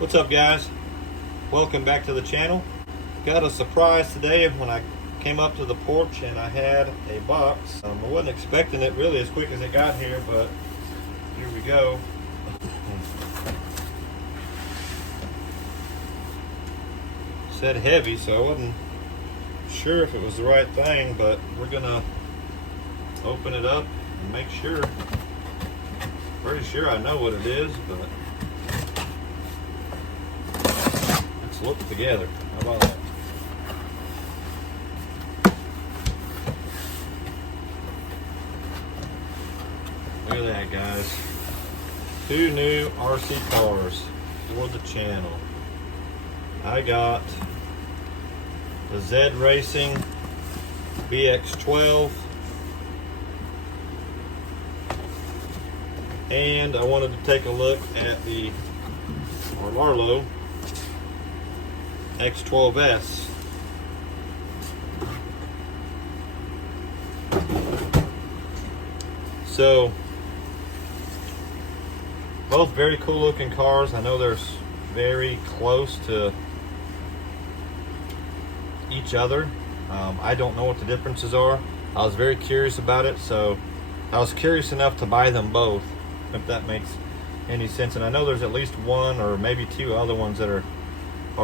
What's up, guys? Welcome back to the channel. Got a surprise today when I came up to the porch and I had a box. I wasn't expecting it really as quick as it got here, but here we go. It said heavy, so I wasn't sure if it was the right thing, but we're gonna open it up and make sure. Pretty sure I know what it is, but let's look together. How about that? Look at that, guys. 2 new RC cars for the channel. I got the Z Racing BX12, and I wanted to take a look at the Arlarlo X12S. So, both very cool looking cars. I know they're very close to each other. I don't know what the differences are. I was very curious about it, so I was curious enough to buy them both, if that makes any sense. And I know there's at least one or maybe 2 other ones that are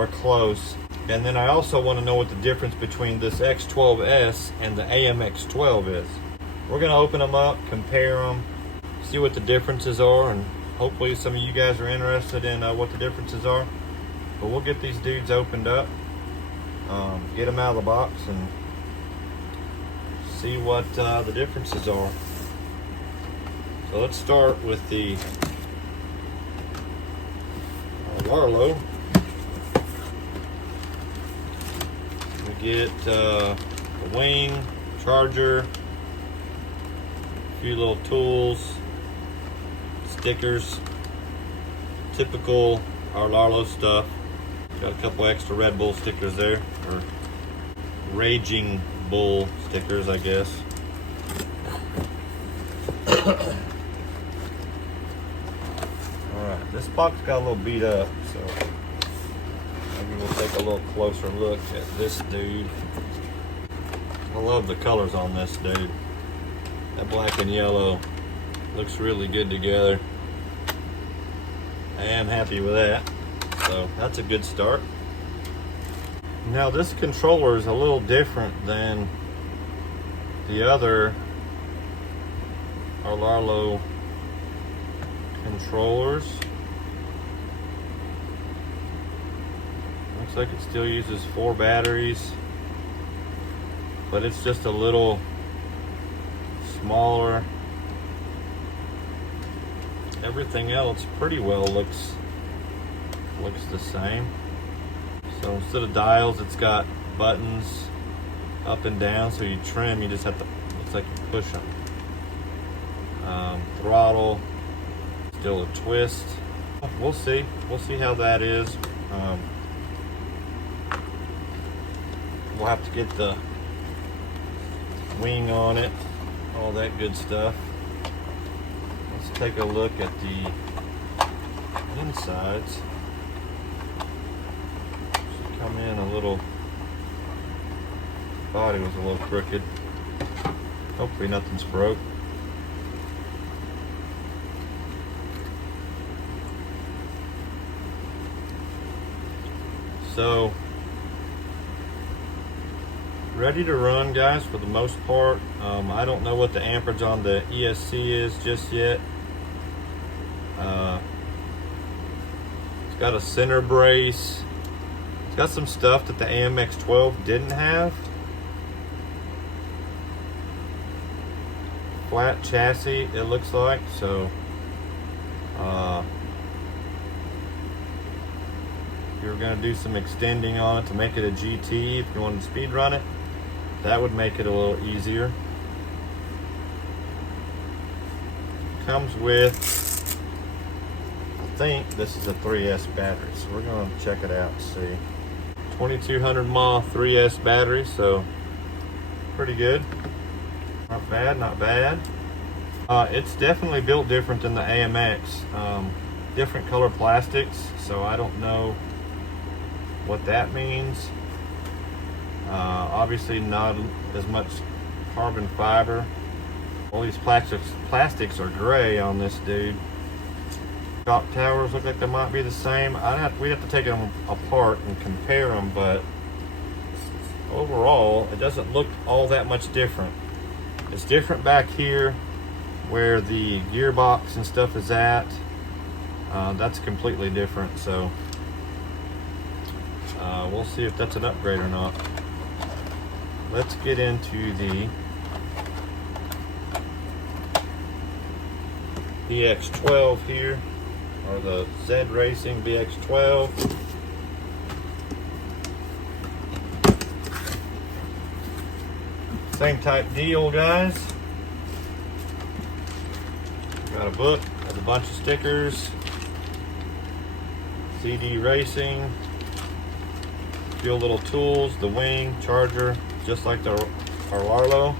close. And then I also want to know what the difference between this X12S and the AMX12 is. We're going to open them up, compare them, see what the differences are, and hopefully some of you guys are interested in what the differences are. But we'll get these dudes opened up, get them out of the box, and see what the differences are. So let's start with the Arlarlo. We get a wing, charger, a few little tools, stickers, typical Arlarlo stuff. Got a couple extra Red Bull stickers there, or Raging Bull stickers, I guess. Alright, this box got a little beat up, so maybe we'll take a little closer look at this dude. I love the colors on this dude. That black and yellow looks really good together. I am happy with that, so that's a good start. Now this controller is a little different than the other Arlarlo controllers. Looks like it still uses 4 batteries, but it's just a little smaller. Everything else pretty well looks the same. So instead of dials, it's got buttons up and down, so you trim, you just have to, looks like you push them. Throttle, still a twist. We'll see how that is. We'll have to get the wing on it, all that good stuff. Let's take a look at the insides. Should come in a little, body was a little crooked. Hopefully nothing's broke. So, ready to run, guys, for the most part. I don't know what the amperage on the ESC is just yet. It's got a center brace. It's got some stuff that the AMX12 didn't have. Flat chassis, it looks like. So, if you're going to do some extending on it to make it a GT, if you want to speed run it, that would make it a little easier. Comes with, I think this is a 3S battery, so we're going to check it out and see. 2200 mAh 3S battery, so pretty good. Not bad, not bad. It's definitely built different than the AMX. different color plastics, so I don't know what that means. Obviously not as much carbon fiber. All these plastics are gray on this dude. Shock towers look like they might be the same. We'd have to take them apart and compare them, but overall it doesn't look all that much different. It's different back here where the gearbox and stuff is at. That's completely different, so we'll see if that's an upgrade or not. Let's get into the BX12 here, or the Z Racing BX12. Same type deal, guys. Got a book, has a bunch of stickers. CD Racing. A few little tools, the wing, charger, just like our Arlo.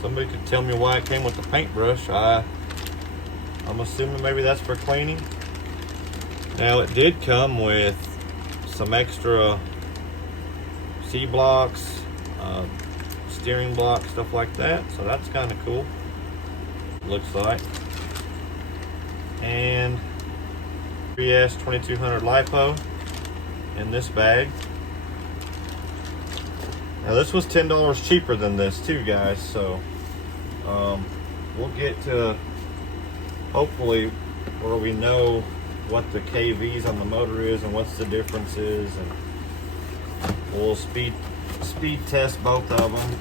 Somebody could tell me why it came with the paintbrush. I'm assuming maybe that's for cleaning. Now it did come with some extra C-blocks, steering block, stuff like that, so that's kind of cool, looks like. And 3S 2200 LiPo in this bag. Now this was $10 cheaper than this too, guys, so we'll get to hopefully where we know what the KVs on the motor is and what's the differences, and we'll speed test both of them,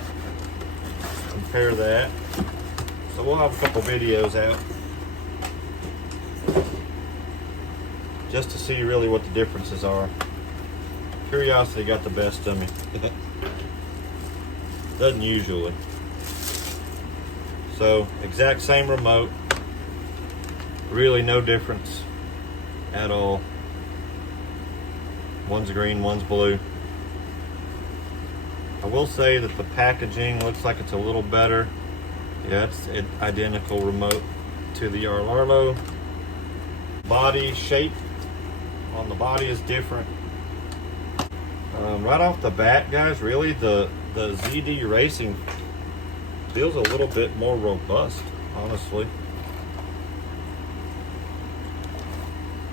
compare that. So we'll have a couple videos out just to see really what the differences are. Curiosity got the best of me. Doesn't usually. So exact same remote, really no difference at all. One's green, one's blue. I will say that the packaging looks like it's a little better. Yeah, it's an identical remote to the Arlo. Body shape on the body is different. Right off the bat, guys, really the ZD Racing feels a little bit more robust, honestly.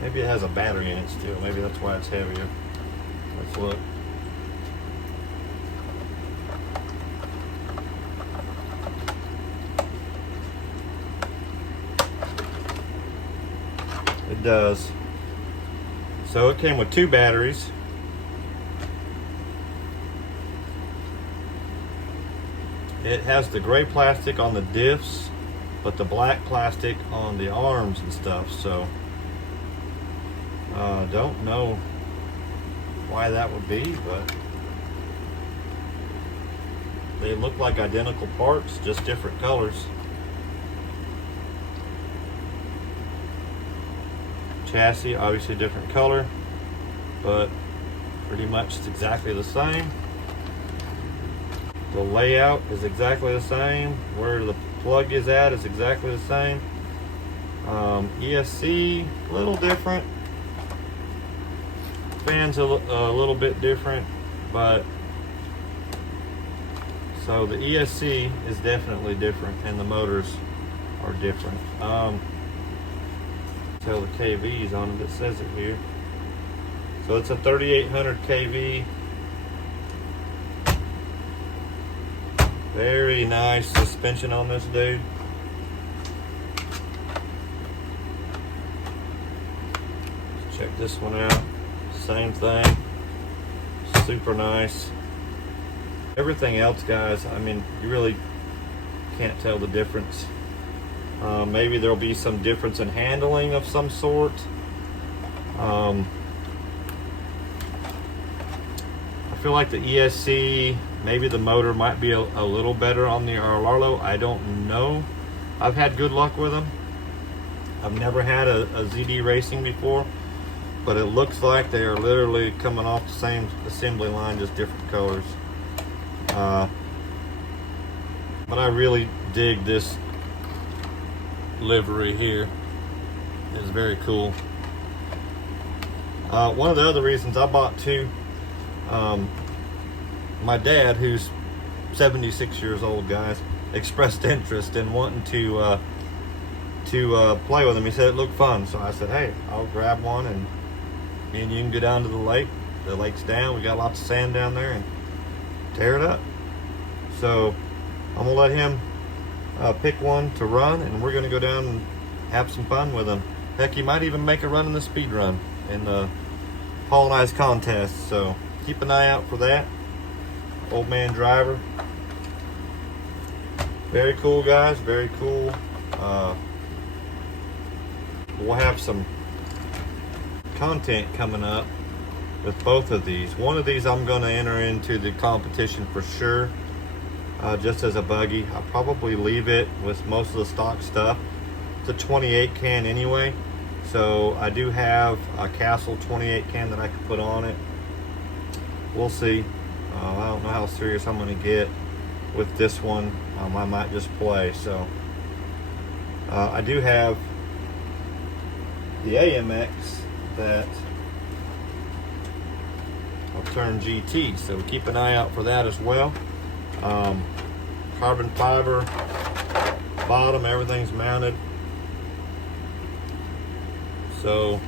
Maybe it has a battery in it still. Maybe that's why it's heavier. Let's look. It does. So it came with 2 batteries. It has the gray plastic on the diffs, but the black plastic on the arms and stuff, so don't know why that would be, but they look like identical parts, just different colors. Chassis, obviously different color, but pretty much it's exactly the same. The layout is exactly the same. Where the plug is at is exactly the same. ESC, a little different. Fans a little bit different, but so the ESC is definitely different, and the motors are different. Tell the KVs on it. It says it here. So it's a 3800 KV. Very nice suspension on this dude. Let's check this one out. Same thing. Super nice. Everything else, guys, I mean, you really can't tell the difference. Maybe there'll be some difference in handling of some sort. I feel like the ESC, maybe the motor might be a little better on the Arlo. I don't know. I've had good luck with them. I've never had a ZD Racing before, but it looks like they are literally coming off the same assembly line, just different colors. But I really dig this livery here. It's very cool. One of the other reasons I bought two, my dad, who's 76 years old, guys, expressed interest in wanting to play with them. He said it looked fun, so I said, hey, I'll grab one and me and you can go down to the lake. The lake's down, we got lots of sand down there, and tear it up. So I'm gonna let him pick one to run, and we're gonna go down and have some fun with him. Heck, he might even make a run in the speed run in the Paul and I's contest. So keep an eye out for that. Old man driver. Very cool, guys, very cool. We'll have some content coming up with both of these. One of these I'm going to enter into the competition for sure, just as a buggy. I'll probably leave it with most of the stock stuff. It's a 28 can anyway, so I do have a Castle 28 can that I can put on it. We'll see. I don't know how serious I'm going to get with this one. I might just play. So I do have the AMX that I'll turn GT, so keep an eye out for that as well. Carbon fiber bottom, everything's mounted. So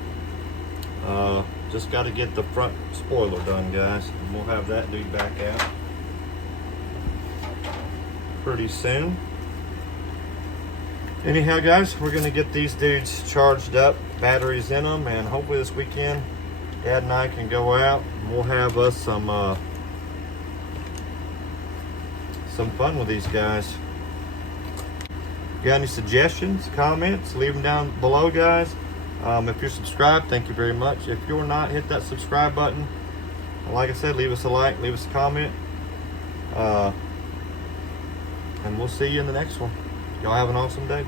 just got to get the front spoiler done, guys, and we'll have that dude back out pretty soon. Anyhow, guys, we're gonna get these dudes charged up, batteries in them, and hopefully this weekend Dad and I can go out and we'll have us some fun with these guys. Got any suggestions, comments, leave them down below, guys. If you're subscribed, thank you very much. If you're not, hit that subscribe button. Like I said, leave us a like, leave us a comment, and we'll see you in the next one. Y'all have an awesome day.